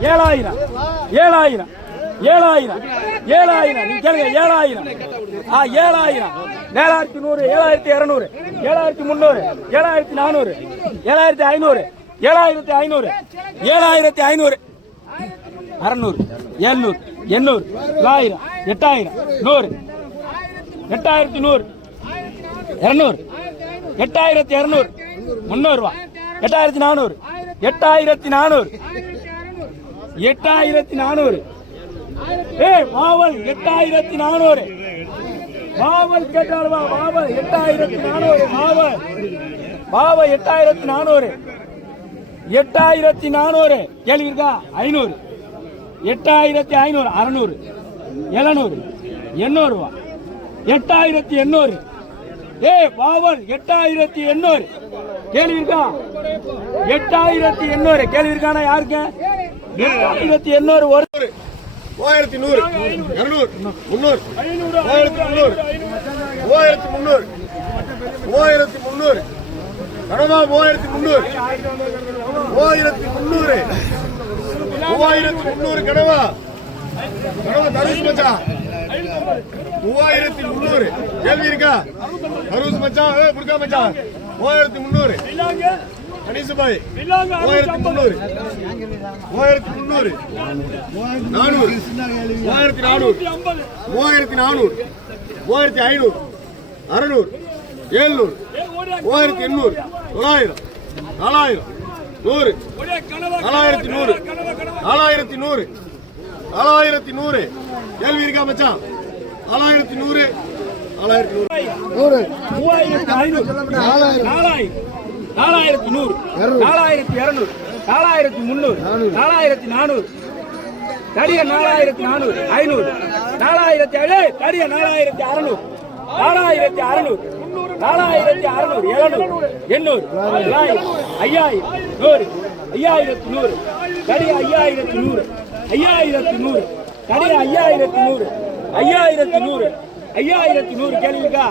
ஏழாயிரம். ஏழாயிரம். ஏழாயிரம். ஏழாயிரம். நீ கேளுங்க ஏழாயிரம். ஆ ஏழாயிரம். ஏழாயிரத்தி நூறு ஏழாயிரத்தி இரநூறு. ஏழாயிரத்தி முந்நூறு ஏழாயிரத்தி நானூறு. ஏழாயிரத்தி ஐநூறு. ஏழாயிரத்தி ஐநூறு. ஏழாயிரத்தி ஐநூறு. அறநூறு. எழுநூறு. எண்ணூறு. தொள்ளாயிரம் எட்டாயிரம். நூறு. எட்டாயிரத்தி நூறு. இரநூறு. எட்டாயிரத்தி இரநூறு. முந்நூறுவா. எட்டாயிரத்தி நானூறு. எட்டாயிரத்தி நானூறு. எட்டாயிரத்தி நானூறு. ஏய் மாவல் எட்டாயிரத்தி நானூறு. மாவல் கேட்டாடுவா மாவல் எட்டாயிரத்தி நானூறு மாவல். மாவ எட்டாயிரத்தி நானூறு. எட்டாயிரத்தி நானூறு. கேள்வி இருக்கா ஐநூறு. எட்டாயிரத்தி ஐநூறு அறநூறு. எழுநூறு. எண்ணூறு ரூபா எட்டாயிரத்தி எண்ணூறு. ஏய் பாவல் எட்டாயிரத்தி எண்ணூறு. கேள்வி இருக்கா எட்டாயிரத்தி எண்ணூறு. கேள்வி இருக்கானா யாருக்கு? ஆயிரத்தி எண்ணூறு ஒரு மூவாயிரத்தி நூறு. இருநூறு. முந்நூறு. மூவாயிரத்தி முந்நூறு. மூவாயிரத்தி முந்நூறு. மூவாயிரத்தி முந்நூறு. கனவா மூவாயிரத்தி முந்நூறு. மூவாயிரத்தி முந்நூறு. மூவாயிரத்தி முந்நூறு கனவா. கனவா தருஷ் மச்சா மூவாயிரத்தி முந்நூறு. கேள்வி இருக்கா? தருஷ் மச்சா ஏ மச்சா மூவாயிரத்தி முந்நூறு. கணேசு பாய் மூவாயிரத்தி முந்நூறு மூவாயிரத்தி முந்நூறு நானூறு. மூவாயிரத்தி நானூறு. மூவாயிரத்தி நானூறு. மூவாயிரத்தி ஐநூறு. அறுநூறு. எழுநூறு மூவாயிரத்தி எண்ணூறு. தொள்ளாயிரம். நாலாயிரம். நூறு. நாலாயிரத்தி நூறு. நாலாயிரத்தி நூறு. நாலாயிரத்தி நூறு. கேள்வி இருக்கா மச்சான்? நாலாயிரத்தி நூறு. நாலாயிரத்தி நூறு. மூவாயிரத்தி ஐநூறு. நாலாயிரம். நாலாயிரத்தி நூறு நாலாயிரத்தி இருநூறு நாலாயிரத்தி முந்நூறு நாலாயிரத்தி நானூறு. தடிய நாலாயிரத்தி நானூறு ஐநூறு. நாலாயிரத்தி ஏழு தடிய நாலாயிரத்தி அறுநூறு. நாலாயிரத்தி அறுநூறு. நாலாயிரத்தி அறுநூறு எழுநூறு. எண்ணூறு. தொள்ளாயிரம் ஐயாயிரம். நூறு ஐயாயிரத்தி நூறு. தடிய ஐயாயிரத்தி நூறு. ஐயாயிரத்தி நூறு. தடிய ஐயாயிரத்தி நூறு. ஐயாயிரத்தி நூறு. ஐயாயிரத்தி நூறு கேள்விக்கா?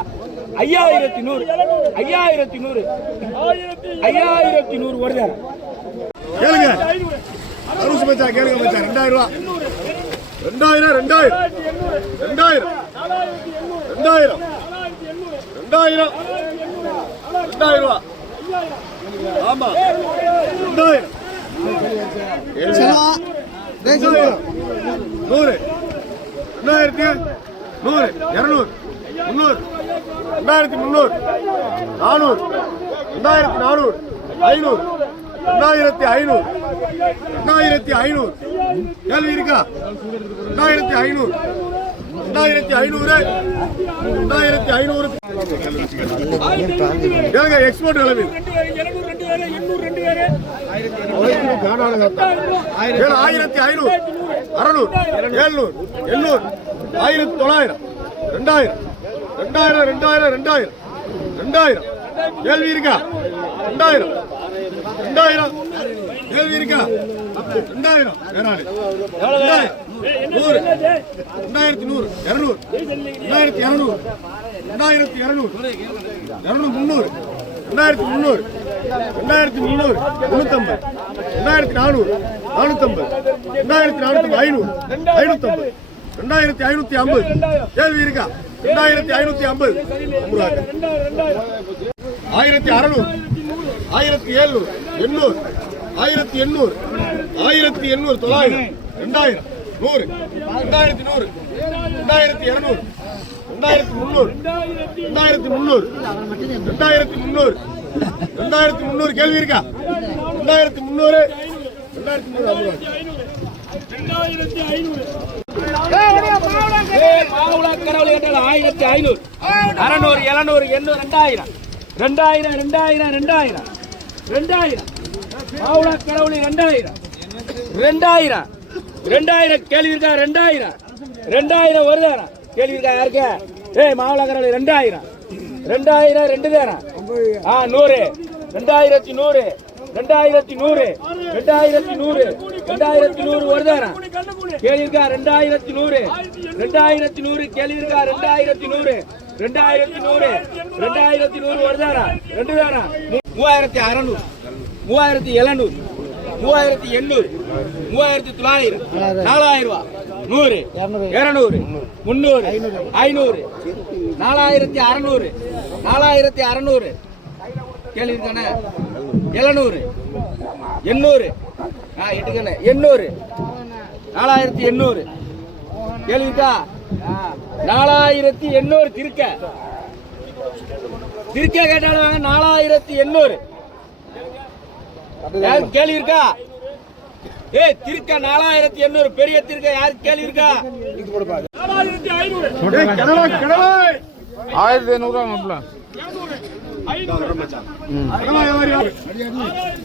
ஐயாயிரத்தி நூறு ஐயாயிரத்தி நூறு ஐயாயிரத்தி நூறு வருதா கேளுங்க. அருசு மச்சான் கேளுங்க மச்சான். ரெண்டாயிரம் ரூபா ரெண்டாயிரம் ரெண்டாயிரம். ரெண்டாயிரம். ரெண்டாயிரம். ரெண்டாயிரம். ரெண்டாயிரம் ரூபா ஆமா. ரெண்டாயிரம். ரெண்டாயிரம். நூறு. ரெண்டாயிரத்தி நூறு. இருநூறு. முந்நூறு. ரெண்டாயிரத்தி முந்நூறு நானூறு ரெண்டாயிரத்தி நானூறு ஐநூறு ரெண்டாயிரத்தி ஐநூறு ரெண்டாயிரத்தி ஐநூறு. கேள்வி இருக்கா? ரெண்டாயிரத்தி ஐநூறு. ரெண்டாயிரத்தி ஐநூறு. ரெண்டாயிரத்தி ஐநூறு. ஏங்க எக்ஸ்போர்ட் நிலவில் ஏழு ஆயிரத்தி ஐநூறு அறுநூறு எழுநூறு எண்ணூறு ஆயிரத்தி தொள்ளாயிரம் ரெண்டாயிரம். ரெண்டாயிரம் ரெண்டாயிரம் ரெண்டாயிரம். ரெண்டாயிரம். கேள்வி இருக்கா? ரெண்டாயிரம். ரெண்டாயிரம். கேள்வி இருக்கா? ரெண்டாயிரம். ரெண்டாயிரம். நூறு. ரெண்டாயிரத்தி நூறு. இரநூறு. ரெண்டாயிரத்தி இரநூறு. ரெண்டாயிரத்தி இரநூறு. இரநூறு முந்நூறு. ரெண்டாயிரத்தி முந்நூறு. ரெண்டாயிரத்தி முந்நூறு. முந்நூற்றம்பது ரெண்டாயிரத்தி நானூறு. நானூற்றம்பது ரெண்டாயிரத்தி நானூற்றி ஐநூறு. ஐநூற்றம்பது ரெண்டாயிரத்தி ஐநூற்றி ஐம்பது. கேள்வி இருக்கா? ரெண்டாயிரத்தி ஐநூற்றி ஐம்பது. ஆயிரத்தி அறநூறு. ஆயிரத்தி எழுநூறு. எண்ணூறு. ஆயிரத்தி எண்ணூறு. ஆயிரத்தி எண்ணூறு. தொள்ளாயிரம். ரெண்டாயிரம். நூறு. ரெண்டாயிரத்தி நூறு. ரெண்டாயிரத்தி இரநூறு. ரெண்டாயிரத்தி முந்நூறு. ரெண்டாயிரத்தி முந்நூறு. ரெண்டாயிரத்தி முந்நூறு. ரெண்டாயிரத்தி முந்நூறு. கேள்வி இருக்கா? ரெண்டாயிரத்தி முந்நூறு. ரெண்டாயிரத்தி முந்நூறு ஆயிரத்தி ஐநூறு. அறநூறு எழுநூறு எண்ணூறு ரெண்டாயிரம். ரெண்டாயிரம் ரெண்டாயிரம் ரெண்டாயிரம். ரெண்டாயிரம். மாவுளா கடவுளி ரெண்டாயிரம். ரெண்டாயிரம். ரெண்டாயிரம் கேள்வி இருக்கா ரெண்டாயிரம். ரெண்டாயிரம் ஒரு தாரம் கேள்வி இருக்கா யாருக்கு? ஏய் மாவுளா கடவுளி ரெண்டாயிரம். ரெண்டாயிரம் ரெண்டு தாரம் ஆ நூறு. ரெண்டாயிரத்தி நூறு. ரெண்டாயிரத்தி நூறு. ரெண்டாயிரத்தி நூறு. ரெண்டாயிரத்தி நூறு ஒரு தாரம் கேள்வி இருக்கா ரெண்டாயிரத்தி நூறு. ரெண்டாயிரத்தி நூறு. கேள்வி இருக்கா ரெண்டாயிரத்தி நூறு. ரெண்டாயிரத்தி நூறு. ரெண்டாயிரத்தி நூறு ஒரு தாரம் ரெண்டு தாரம் மூவாயிரத்தி அறநூறு. மூவாயிரத்தி எழுநூறு. மூவாயிரத்தி எண்ணூறு. மூவாயிரத்தி தொள்ளாயிரம். நாலாயிரம் ரூபா நூறு. இருநூறு. முந்நூறு. ஐநூறு. நாலாயிரத்தி அறநூறு. நாலாயிரத்தி அறநூறு. கேள்வி தானே எழுநூறு. எண்ணூறு. ஆ எட்டுக்கண்ணே. எண்ணூறு. நாலாயிரத்தி எண்ணூறு. கேள்வி இருக்கா நாலாயிரத்தி எண்ணூறு திருக்க. திருக்க கேட்டாலும் வாங்க நாலாயிரத்தி எண்ணூறு. யாருக்கு கேள்வி இருக்கா ஏய் திருக்க நாலாயிரத்தி எண்ணூறு. பெரிய திருக்க யாருக்கு கேள்வி இருக்கா நாலாயிரத்தி ஐநூறு. ஆயிரத்தி ஐநூறுரூவா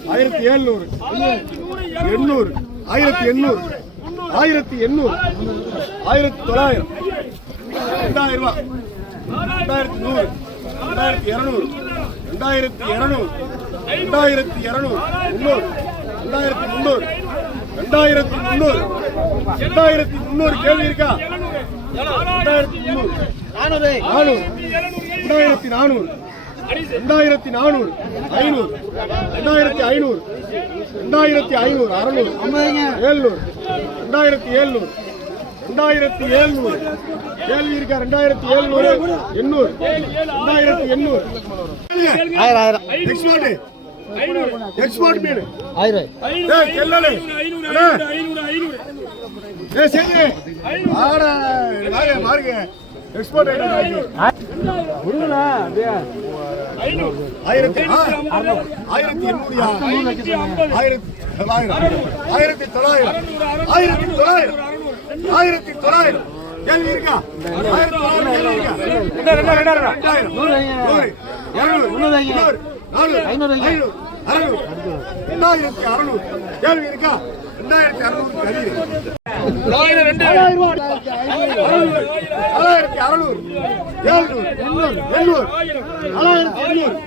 ஆயிரத்தி எழுநூறு எண்ணூறு ஆயிரத்தி எண்ணூறு ஆயிரத்தி எண்ணூறு ஆயிரத்தி தொள்ளாயிரம் ரெண்டாயிரம் ரூபாய் ரெண்டாயிரத்தி நூறு ரெண்டாயிரத்தி இரநூறு ரெண்டாயிரத்தி இரநூறு ரெண்டாயிரத்தி இரநூறு முன்னூறு ரெண்டாயிரத்தி முன்னூறு ரெண்டாயிரத்தி முன்னூறு ரெண்டாயிரத்தி முன்னூறு கேள்வி இருக்கா ரெண்டாயிரத்தி முன்னூறு நானூறு ரெண்டாயிரத்தி நானூறு ரெண்டாயிரத்தி நானூறு ஐநூறு ரெண்டாயிரத்தி ஐநூறு ரெண்டாயிரத்தி ஐநூறு அறுநூறு ஏழ்நூறு ரெண்டாயிரத்தி ஏழ்நூறு ரெண்டாயிரத்தி ஏழ்நூறு கேள்வி இருக்கா ரெண்டாயிரத்தி ஏழ்நூறு எண்ணூறு ரெண்டாயிரத்தி எண்ணூறு ஆயிரம் ஆயிரம் எக்ஸ்போர்ட் எக்ஸ்போர்ட் மீன் ஆயிரம். ஏய், சேது. ஆடா, வாங்க, பாருங்க. எக்ஸ்போர்ட். ஆயிரத்தி ஆயிரத்தி எண்ணூறுயா? ஆயிரத்தி தொள்ளாயிரம். ஆயிரத்தி தொள்ளாயிரம். ஆயிரத்தி தொள்ளாயிரம். ஆயிரத்தி தொள்ளாயிரம். கேள்வி இருக்கா? ஆயிரத்தி தொள்ளாயிரம் கேள்வி இருக்கா? ரெண்டாயிரம். நூறு. இருநூறு. முந்நூறு. நானூறு. ஐநூறு. அறுநூறு. ரெண்டாயிரத்தி அறுநூறு. கேள்வி இருக்கா? ரெண்டாயிரத்தி அறுநூறு. ஆயிரத்தி அறுநூறு ஏழ்நூறு எண்ணூறு எண்ணூறு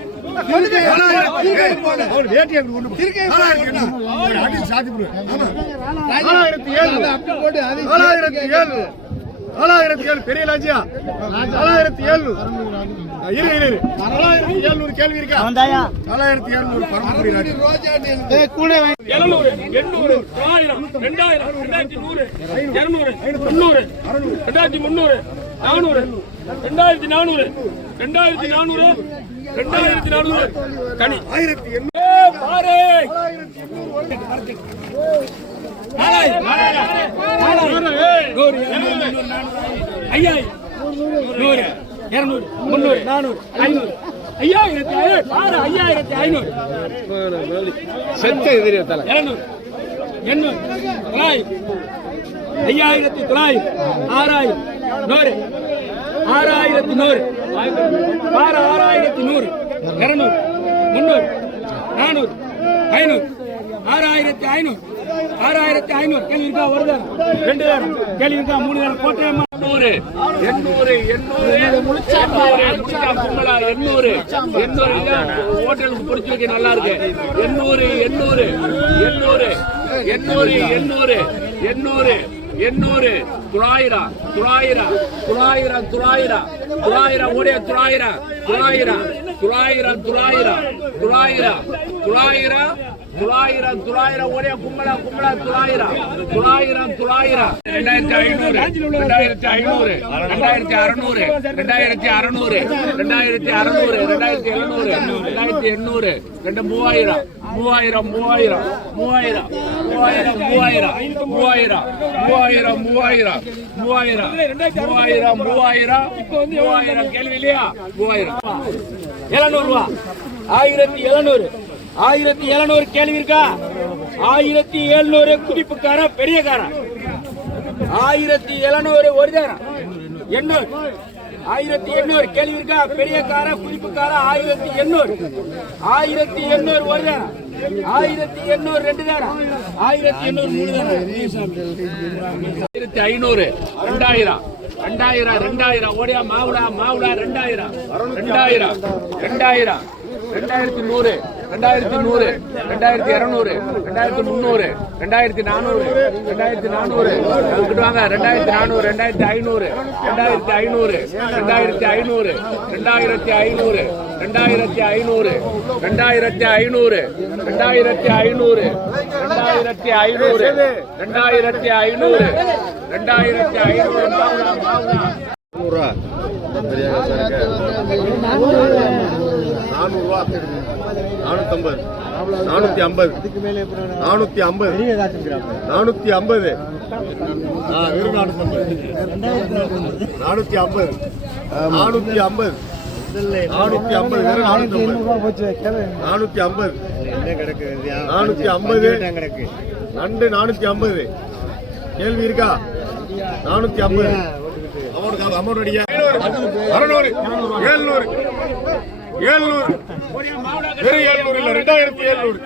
ஆயிரத்தி எண்ணூறு ஆயிரத்தி ஏழு நாலாயிரத்தி ஏழு. பெரிய லாஜியா நாலாயிரத்தி ஏழ்நூறு இரு இரு. நாலாயிரத்தி ஏழ்நூறு கேள்வி இருக்கா? நாலாயிரத்தி ஏழ்நூறு பரமக்குடி ராஜா. எழுநூறு எண்ணூறு தொள்ளாயிரம் ரெண்டாயிரம் ரெண்டாயிரத்தி நூறு இருநூறு முன்னூறு ரெண்டாயிரத்தி முன்னூறு நானூறு ரெண்டாயிரத்தி நானூறு ரெண்டாயிரத்தி நானூறு ரெண்டாயிரத்தி நானூறு. கனி. ஆயிரத்தி எண்ணூறு. நாலாயிரம். நூறு ஐயாயிரம். நூறு. இருநூறு. முந்நூறு. நானூறு. ஐநூறு. ஐயாயிரத்தி ஐநூறு. பாரு ஐயாயிரத்தி ஐநூறு. செத்த எதிரிய தலை. இருநூறு. எண்ணூறு. தொள்ளாயிரம். ஐயாயிரத்தி தொள்ளாயிரம். ஆறாயிரம். நூறு. ஆறாயிரத்தி நூறு. ஆறு ஆறாயிரத்தி நூறு. இருநூறு. முந்நூறு. நானூறு. ஐநூறு. ஆறாயிரத்தி ஐநூறு. ஆறாயிரத்தி ஐநூறு. கேள்வி இருக்கா ஒரு தாரம் ரெண்டு தரம் கேள்வி இருக்கா மூணு தரம் கோட்டையம்மா எண்ணூறு. எண்ணூறு எண்ணூறு. எண்ணூறு முடிச்சா கும்பலா எண்ணூறு. எண்ணூறு. ஹோட்டலுக்கு பிடிச்சி வைக்க நல்லா இருக்கு. எண்ணூறு எண்ணூறு. எண்ணூறு. எண்ணூறு எண்ணூறு. எண்ணூறு எண்ணூறு. தொள்ளாயிரம் தொள்ளாயிரம் தொள்ளாயிரம் தொள்ளாயிரம் தொள்ளாயிரம் ஒரே தொள்ளாயிரம் தொள்ளாயிரம் துளாயிரம் துளாயிரம் துளாயிரம் துளாயிரம் துளாயிரம் துளாயிரம் ஒரே கும்பலா கும்பலா துளாயிரம் துளாயிரம் துளாயிரம் ரெண்டாயிரத்தி ஐநூறு ரெண்டாயிரத்தி ஐநூறு ரெண்டாயிரத்தி அறுநூறு ரெண்டாயிரத்தி அறுநூறு ரெண்டாயிரத்தி அறுநூறு ரெண்டாயிரத்தி எழுநூறு ரெண்டாயிரத்தி எண்ணூறு ரெண்டு மூவாயிரம் மூவாயிரம் மூவாயிரம் மூவாயிரம் மூவாயிரம் மூவாயிரம் மூவாயிரம் மூவாயிரம் மூவாயிரம் மூவாயிரம் மூவாயிரம் மூவாயிரம் மூவாயிரம் கேள்வி இல்லையா மூவாயிரம் எழுநூறு ரூபா ஆயிரத்தி எழுநூறு. ஆயிரத்தி எழுநூறு கேள்வி இருக்கா? ஆயிரத்தி எழுநூறு குதிப்புக்காரன் பெரிய காரன் ஆயிரத்தி எழுநூறு ஒரு தாரம் எண்ணூறு. ஆயிரத்தி எண்ணூறு கேள்வி இருக்கா? பெரிய கார குதிப்புக்கார ஆயிரத்தி எண்ணூறு. ஆயிரத்தி எண்ணூறு ஒரு தாரம் ஆயிரத்தி எண்ணூறு ரெண்டு தாரம் ஆயிரத்தி எண்ணூறு மூணு தாரம் ஆயிரத்தி ஐநூறு ரெண்டாயிரம். ரெண்டாயிரம் ரெண்டாயிரம். ஓடியா மாவுடா மாவுடா ரெண்டாயிரம். ரெண்டாயிரம் ரெண்டாயிரம். ரெண்டாயிரத்தி நூறு ரெண்டாயிரத்தி நூறு ரெண்டாயிரத்தி இருநூறு ரெண்டாயிரத்தி முந்நூறு ரெண்டாயிரத்தி நானூறு ரெண்டாயிரத்தி நானூறு. வாங்க ரெண்டாயிரத்தி நானூறு ரெண்டாயிரத்தி ஐநூறு ரெண்டாயிரத்தி ஐநூறு ரெண்டாயிரத்தி ஐநூறு ரெண்டாயிரத்தி ஐநூறு ரெண்டாயிரத்தி ஐநூறு ரெண்டாயிரத்தி ஐநூறு ரெண்டாயிரத்தி ஐநூறு. ரெண்டாயிரத்தி ஐநூறு ரெண்டாயிரத்தி ஐநூறு ரெண்டாயிரத்தி ஐநூறு நானூறுரூவா நானூறுரூவா நானூற்றம்பது நானூத்தி ஐம்பது நானூத்தி ஐம்பது நானூத்தி ஐம்பது நானூத்தி ஐம்பது நானூத்தி ஐம்பது நானூத்தி ஐம்பது நானூத்தி ஐம்பது நானூற்றி ஐம்பது. நண்டு நானூற்றி ஐம்பது. கேள்வி இருக்கா? நானூற்றி ஐம்பது. அமௌண்ட் அமௌண்ட் அடியா அறநூறு. ஏழ்நூறு ஏழ்நூறு வெறும் ஏழ்நூறு இல்ல ரெண்டாயிரத்தி ஏழ்நூறு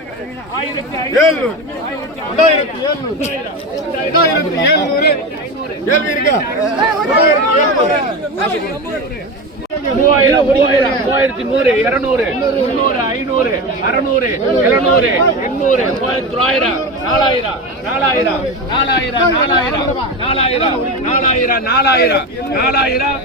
ஏழ்நூறு ரெண்டாயிரத்தி ஏழ்நூறு ரெண்டாயிரத்தி ஏழ்நூறு கேள்வி இருக்கா? ரெண்டாயிரத்தி ஏழ்நூறு மூவாயிரம் மூவாயிரம் மூவாயிரத்தி நூறு இருநூறு முன்னூறு ஐநூறு அறுநூறு எழுநூறு எண்ணூறு மூவாயிரத்தி தொள்ளாயிரம் நாலாயிரம் நாலாயிரம் நாலாயிரம் நாலாயிரம் நாலாயிரம் நாலாயிரம் நாலாயிரம் நாலாயிரம்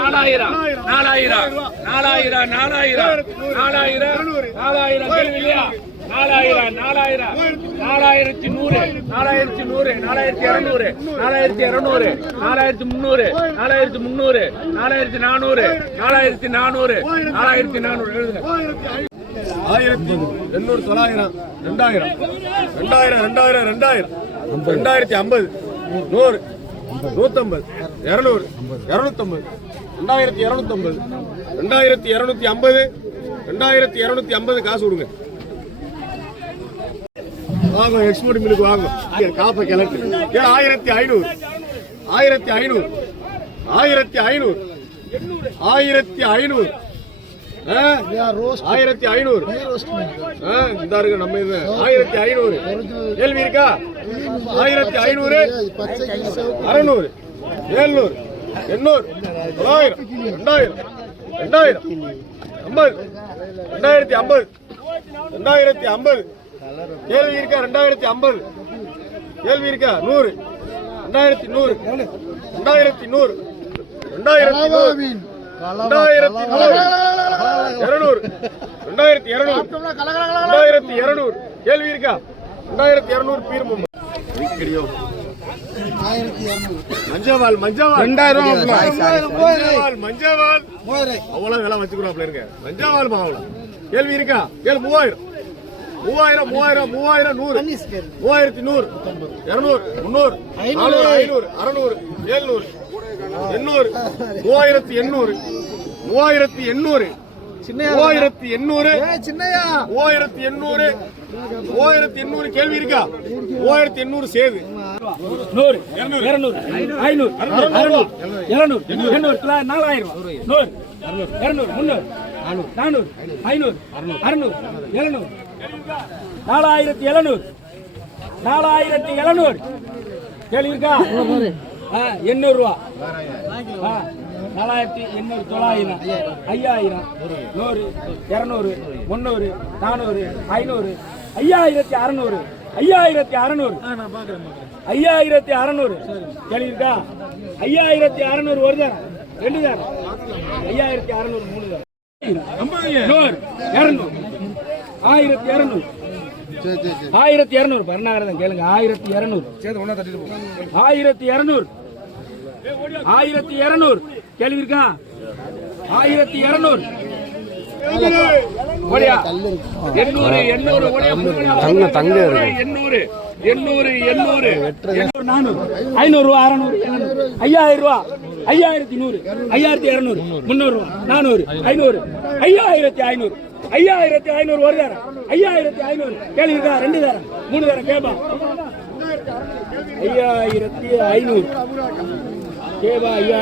நாலாயிரம் நாலாயிரம் நாலாயிரம் நாலாயிரம் நாலாயிரம் நாலாயிரம் கேள்வி இல்லையா நாலாயிரம் நாலாயிரம் நாலாயிரத்தி நூறு நாலாயிரத்தி நூறு நாலாயிரத்தி இருநூறு நாலாயிரத்தி இருநூறு நாலாயிரத்தி முந்நூறு நாலாயிரத்தி முந்நூறு நாலாயிரத்தி நானூறு நாலாயிரத்தி நானூறு நாலாயிரத்தி நானூறு. எழுதுங்க. ஆயிரத்தி எண்ணூறு தொள்ளாயிரம் ரெண்டாயிரம். ரெண்டாயிரம் ரெண்டாயிரம் ரெண்டாயிரம். ரெண்டாயிரத்தி ஐம்பது. நூறு. நூற்றம்பது இரநூறு. இரநூத்தம்பது. ரெண்டாயிரத்தி இரநூத்தம்பது. ரெண்டாயிரத்தி இரநூத்தி ஐம்பது. ரெண்டாயிரத்தி இரநூத்தி ஐம்பது காசு கொடுங்க. வாங்க எக்ஸ்போர்ட் மில்லுக்கு வாங்க. காப்பை கிழக்கு ஏன் ஆயிரத்தி ஐநூறு. ஆயிரத்தி ஐநூறு. ஆயிரத்தி ஐநூறு. ஆயிரத்தி ஐநூறு. ஆ? ஆயிரத்தி ஐநூறு. ஆ, இருக்கு நம்ம இது. ஆயிரத்தி ஐநூறு. கேள்வி இருக்கா? ஆயிரத்தி ஐநூறு. அறநூறு. ஏழ்நூறு எண்ணூறு. தொள்ளாயிரம். ரெண்டாயிரம். ரெண்டாயிரம். ஐம்பது. ரெண்டாயிரத்தி ஐம்பது. ரெண்டாயிரத்தி ஐம்பது. கேள்வி இருக்கா? ரெண்டாயிரத்தி ஐம்பது. கேள்வி இருக்கா? நூறு. ரெண்டாயிரத்தி நூறு. ரெண்டாயிரத்தி நூறு. ரெண்டாயிரத்தி நூறு. ரெண்டாயிரத்தி நூறு. இருநூறு. ரெண்டாயிரத்தி இருநூறு. ரெண்டாயிரத்தி இருநூறு. கேள்வி இருக்கா? ரெண்டாயிரத்தி இருநூறு பீர்மம் விக்கடியோ மஞ்சவாள் மஞ்சவாள் ரெண்டாயிரம் ரூபா மஞ்சவாள் மஞ்சவாள் அவ்வளவு விலை வச்சுக்கிறாப்ல இருங்க. மஞ்சவாள் மாவளம் கேள்வி இருக்கா? கேள்வி மூவாயிரம். மூவாயிரம் மூவாயிரம் மூவாயிரம் நூறு. மூவாயிரத்தி நூறு இருநூறு முந்நூறு நானூறு ஐநூறு அறுநூறு ஏழ்நூறு எண்ணூறு மூவாயிரத்தி எண்ணூறு மூவாயிரத்தி எண்ணூறு மூவாயிரத்தி எண்ணூறு. மூவாயிரத்தி எண்ணூறு. மூவாயிரத்தி எண்ணூறு கேள்வி இருக்கா? மூவாயிரத்தி எண்ணூறு சேது. நூறு இருநூறு. ஐநூறு. அறுநூறு. எழுநூறு எண்ணூறு நாலாயிரம். நூறு இருநூறு முந்நூறு நானூறு ஐநூறு அறுநூறு எழுநூறு நாலாயிரத்தி எழுநூறு. நாலாயிரத்தி எழுநூறு. கேள்வி இருக்கா ஆ, எண்ணூறு ரூபா நாலாயிரத்தி எண்ணூறு தொள்ளாயிரம் ஐயாயிரம் நூறு இரநூறு முந்நூறு நானூறு ஐநூறு ஐயாயிரத்தி அறநூறு ஐயாயிரத்தி அறநூறு. ஐயாயிரத்தி அறநூறு. கேள்வி இருக்கா ஐயாயிரத்தி அறநூறு ஒரு தரம் ரெண்டு தரம். ஐயாயிரத்தி அறநூறு மூணு தரம். நூறு இரநூறு. ஆயிரத்தி இரநூறு ஆயிரத்தி இரநூறு. பரணாகரதம் கேளுங்க. ஆயிரத்தி இரநூறு. ஆயிரத்தி இரநூறு. ஆயிரத்தி இரநூறு. கேள்வி இருக்கா? ஆயிரத்தி இரநூறு. எண்ணூறு எண்ணூறு ஓடியா? தங்க தங்க இருக்கு. எண்ணூறு எண்ணூறு எண்ணூறு எண்ணூறு. நானூறு. ஐநூறு ரூபா அறநூறு ஐயாயிரம் ரூபா ஐயாயிரத்தி நூறு. ஐயாயிரத்தி இரநூறு. முந்நூறு ரூபா நானூறு. ஐநூறு. ஐயாயிரத்தி ஐநூறு. ஐயாயிரத்தி ஐநூறு ஒரு தரம். ஐயாயிரத்தி ஐநூறு. கேள்வி இருக்கா? ரெண்டு தரம். மூணு தரம் கேப்பா. ஐயாயிரத்தி ஐநூறு. கேபா ஐயா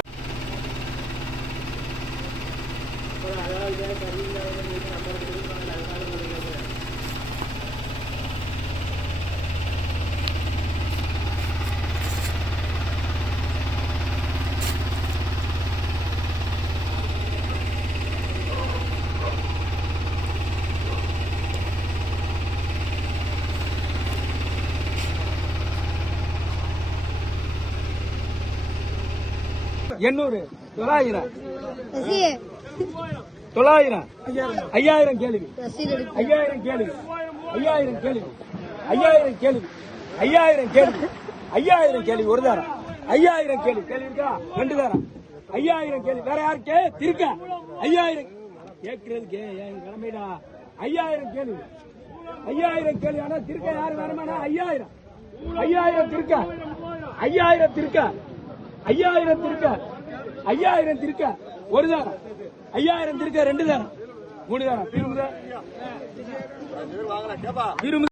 எண்ணூறு. தொள்ளாயிரம். தொள்ளாயிரம். ஐயாயிரம். கேள்வி. ஐயாயிரம் கேள்வி. ஐயாயிரம் கேள்வி. ஐயாயிரம் கேள்வி. ஐயாயிரம் கேள்வி. ஐயாயிரம் கேள்வி ஒரு தாரம். ஐயாயிரம் கேள்வி. கேள்வி இருக்கா? ரெண்டு தாரம். ஐயாயிரம் கேள்வி. வேற யாருக்கு? திருக்க. ஐயாயிரம். கேட்கறதுக்கு என் கடமைடா ஐயாயிரம் கேள்வி. ஐயாயிரம் கேள்வி ஆனா திருக்க யாரு வரமானா ஐயாயிரம். ஐயாயிரம் திருக்க. ஐயாயிரம் திருக்க. ஐயாயிரம் திருக்க. ஐயாயிரம் திருக்க ஒரு தாரம் ஐயாயிரம் திருக்க ரெண்டு தாரம் மூணு தாரம் திரும்ப திரும்ப